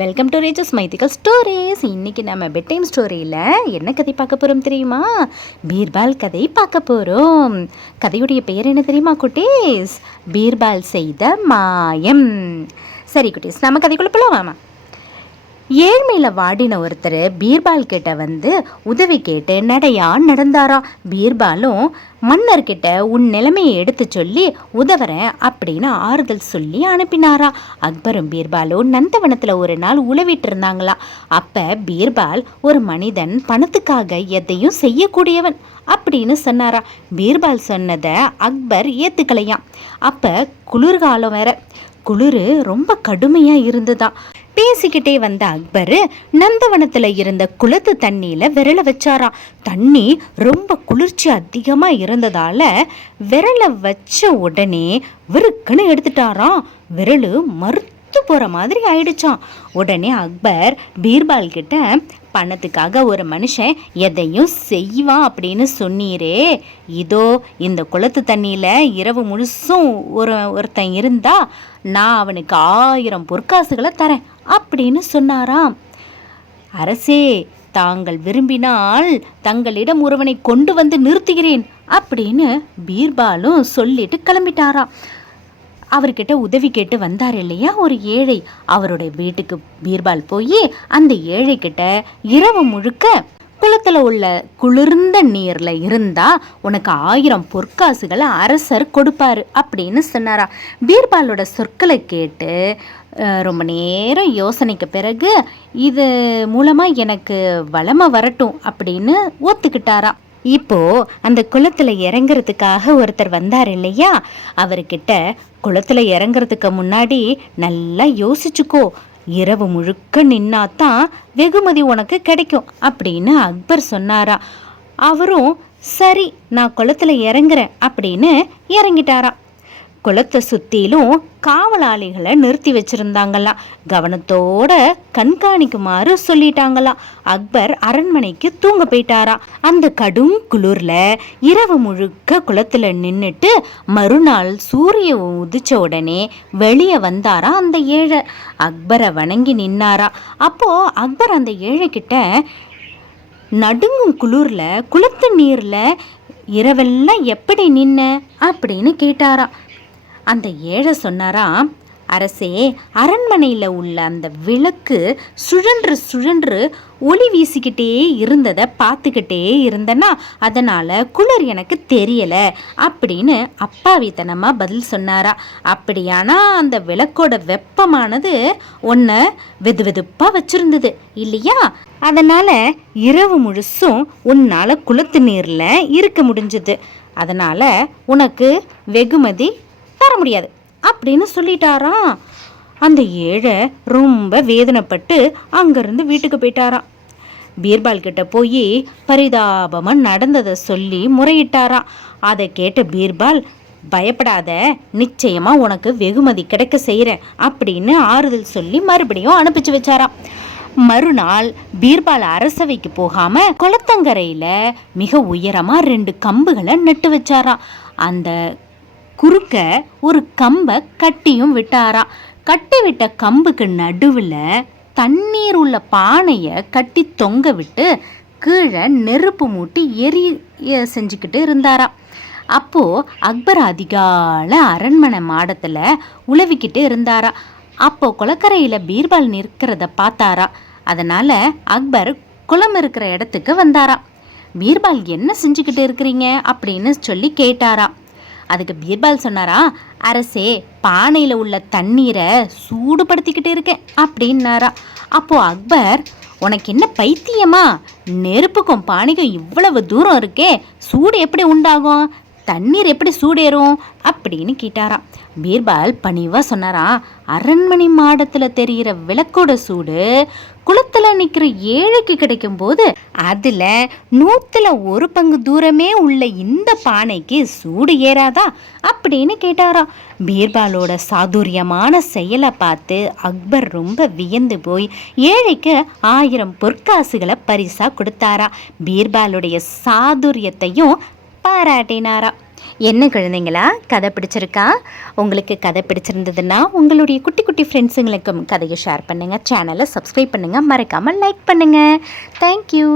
Welcome to Regis மைத்திக்கல் stories. இன்றைக்கி நம்ம bed time ஸ்டோரியில் என்ன கதை பார்க்க போகிறோம் தெரியுமா? பீர்பால் கதை பார்க்க போகிறோம். கதையுடைய பெயர் என்ன தெரியுமா குட்டீஸ்? பீர்பால் செய்த மாயம். சரி குட்டீஸ், நம்ம கதைக்குள்ளே போகலாமா? ஏழ்மையில் வாடின ஒருத்தர் பீர்பால் கிட்ட வந்து உதவி கேட்டு நடையா நடந்தாரா. பீர்பாலும் மன்னர்கிட்ட உன் நிலைமையை எடுத்து சொல்லி உதவுறேன் அப்படின்னு ஆறுதல் சொல்லி அனுப்பினாரா. அக்பரும் பீர்பாலும் நந்தவனத்தில் ஒரு நாள் உழவிட்டு இருந்தாங்களா. அப்போ பீர்பால் ஒரு மனிதன் பணத்துக்காக எதையும் செய்யக்கூடியவன் அப்படின்னு சொன்னாரா. பீர்பால் சொன்னதை அக்பர் ஏற்றுக்கலையாம். அப்போ குளிர்காலம் வேற, குளிர் ரொம்ப கடுமையாக இருந்துதான். பேசிக்கிட்டே வந்த அக்பர் நந்தவனத்தில் இருந்த குளத்து தண்ணியில் விரலை வச்சாராம். தண்ணி ரொம்ப குளிர்ச்சி அதிகமாக இருந்ததால் விரலை வச்ச உடனே விருக்குன்னு எடுத்துட்டாராம். விரல் மறுத்து போகிற மாதிரி ஆயிடுச்சான். உடனே அக்பர் பீர்பால் கிட்ட, பணத்துக்காக ஒரு மனுஷன் எதையும் செய்வான் அப்படின்னு சொன்னீரே, இதோ இந்த குளத்து தண்ணியில் இரவு முழுசும் ஒருத்தன் இருந்தா நான் அவனுக்கு 1000 பொற்காசுகளை தரேன் அப்படின்னு சொன்னாராம். அரசே, தாங்கள் விரும்பினால் தங்களிடம் ஒருவனை கொண்டு வந்து நிறுத்துகிறேன் அப்படின்னு பீர்பாலும் சொல்லிட்டு கிளம்பிட்டாராம். அவர்கிட்ட உதவி கேட்டு வந்தார் இல்லையா ஒரு ஏழை, அவருடைய வீட்டுக்கு பீர்பால் போய் அந்த ஏழை கிட்ட இரவு முழுக்க குளத்தில் உள்ள குளிர்ந்த நீரில் இருந்தா உனக்கு 1000 பொற்காசுகளை அரசர் கொடுப்பாரு அப்படின்னு சொன்னாரா. பீர்பாலோட சொற்களை கேட்டு ரொம்ப நேரம் யோசனைக்கு பிறகு இது மூலமாக எனக்கு வளமை வரட்டும் அப்படின்னு ஒத்துக்கிட்டாரா. இப்போ அந்த குளத்துல இறங்குறதுக்காக ஒருத்தர் வந்தார் இல்லையா, அவர்கிட்ட குளத்துல இறங்குறதுக்கு முன்னாடி நல்லா யோசிச்சுக்கோ, இரவு முழுக்க நின்னாதான் வெகுமதி உனக்கு கிடைக்கும் அப்படின்னு அக்பர் சொன்னாரா. அவரும் சரி நான் குளத்துல இறங்குறேன் அப்படின்னு இறங்கிட்டாராம். குளத்தை சுத்திலும் காவலாளிகளை நிறுத்தி வச்சிருந்தாங்களாம். கவனத்தோட கண்காணிக்குமாறு சொல்லிட்டாங்களாம். அக்பர் அரண்மனைக்கு தூங்க போயிட்டாராம். அந்த கடும் குளிர்ல இரவு முழுக்க குளத்துல நின்றுட்டு மறுநாள் சூரிய உதிச்ச உடனே வெளியே வந்தாரா அந்த ஏழை. அக்பரை வணங்கி நின்னாரா. அப்போ அக்பர் அந்த ஏழை கிட்ட, நடுங்கும் குளிர்ல குளத்து நீர்ல இரவெல்லாம் எப்படி நின்ன அப்படின்னு கேட்டாரா. அந்த ஏழை சொன்னாராம், அரசே, அரண்மனையில் உள்ள அந்த விளக்கு சுழன்று சுழன்று ஒளி வீசிக்கிட்டே இருந்ததை பார்த்துக்கிட்டே இருந்தேன்னா அதனால் குளிர் எனக்கு தெரியலை அப்படின்னு அப்பாவித்தனமாக பதில் சொன்னாரா. அப்படியானா அந்த விளக்கோட வெப்பமானது ஒன்றை வெது வெதுப்பாக வச்சுருந்தது இல்லையா, அதனால் இரவு முழுசும் உன்னால் குளத்து நீரில் இருக்க முடிஞ்சது, அதனால் உனக்கு வெகுமதி தர முடியாது அப்படின்னு சொல்லிட்டாராம். அந்த ஏழை ரொம்ப வேதனைப்பட்டு அங்கேருந்து வீட்டுக்கு போயிட்டாராம். பீர்பால் கிட்ட போய் பரிதாபமாக நடந்ததை சொல்லி முறையிட்டாராம். அதை கேட்ட பீர்பால், பயப்படாத, நிச்சயமாக உனக்கு வெகுமதி கிடைக்க செய்கிறேன் அப்படின்னு ஆறுதல் சொல்லி மறுபடியும் அனுப்பிச்சு வச்சாராம். மறுநாள் பீர்பால் அரசவைக்கு போகாம குளத்தங்கரையில் மிக உயரமாக 2 கம்புகளை நட்டு வச்சாராம். அந்த குறுக்க ஒரு கம்பை கட்டியும் விட்டாராம். கட்டி விட்ட கம்புக்கு நடுவில் தண்ணீர் உள்ள பானையை கட்டி தொங்க விட்டு கீழே நெருப்பு மூட்டி எரிய செஞ்சுக்கிட்டு இருந்தாராம். அப்போது அக்பர் அதிகால அரண்மனை மாடத்தில் உழவிக்கிட்டு இருந்தாரா. அப்போது குளக்கரையில் பீர்பால் நிற்கிறத பார்த்தாரா. அதனால் அக்பர் குளம் இருக்கிற இடத்துக்கு வந்தாரா. பீர்பால் என்ன செஞ்சுக்கிட்டு இருக்கிறீங்க அப்படின்னு சொல்லி கேட்டாரா. அதுக்கு பீர்பால் சொன்னாரா, அரசே, பானையில் உள்ள தண்ணீரை சூடுபடுத்திக்கிட்டு இருக்கேன் அப்படின்னாரா. அப்போது அக்பர், உனக்கு என்ன பைத்தியமா, நெருப்புக்கும் பானைக்கும் இவ்வளவு தூரம் இருக்கே, சூடு எப்படி உண்டாகும், தண்ணீர் எப்படி சூடேறும் அப்படின்னு கேட்டாராம். பீர்பால் பணிவாக சொன்னாராம், அரண்மனை மாடத்தில் தெரிகிற விளக்கோட சூடு குளத்தில் நிற்கிற ஏழைக்கு கிடைக்கும் போது அதில் 100 பங்கு தூரமே உள்ள இந்த பானைக்கு சூடு ஏறாதா அப்படின்னு கேட்டாராம். பீர்பாலோட சாதுரியமான செயலை பார்த்து அக்பர் ரொம்ப வியந்து போய் ஏழைக்கு 1000 பொற்காசுகளை பரிசா கொடுத்தாரா. பீர்பாலுடைய சாதுரியத்தையும் பாராட்டினாரா. என்ன குழந்தைங்களா, கதை பிடிச்சிருக்கா? உங்களுக்கு கதை பிடிச்சிருந்ததுன்னா உங்களுடைய குட்டி குட்டி ஃப்ரெண்ட்ஸுங்களுக்கும் கதையை ஷேர் பண்ணுங்கள், சேனலை சப்ஸ்கிரைப் பண்ணுங்கள், மறக்காமல் லைக் பண்ணுங்கள். தேங்க்யூ.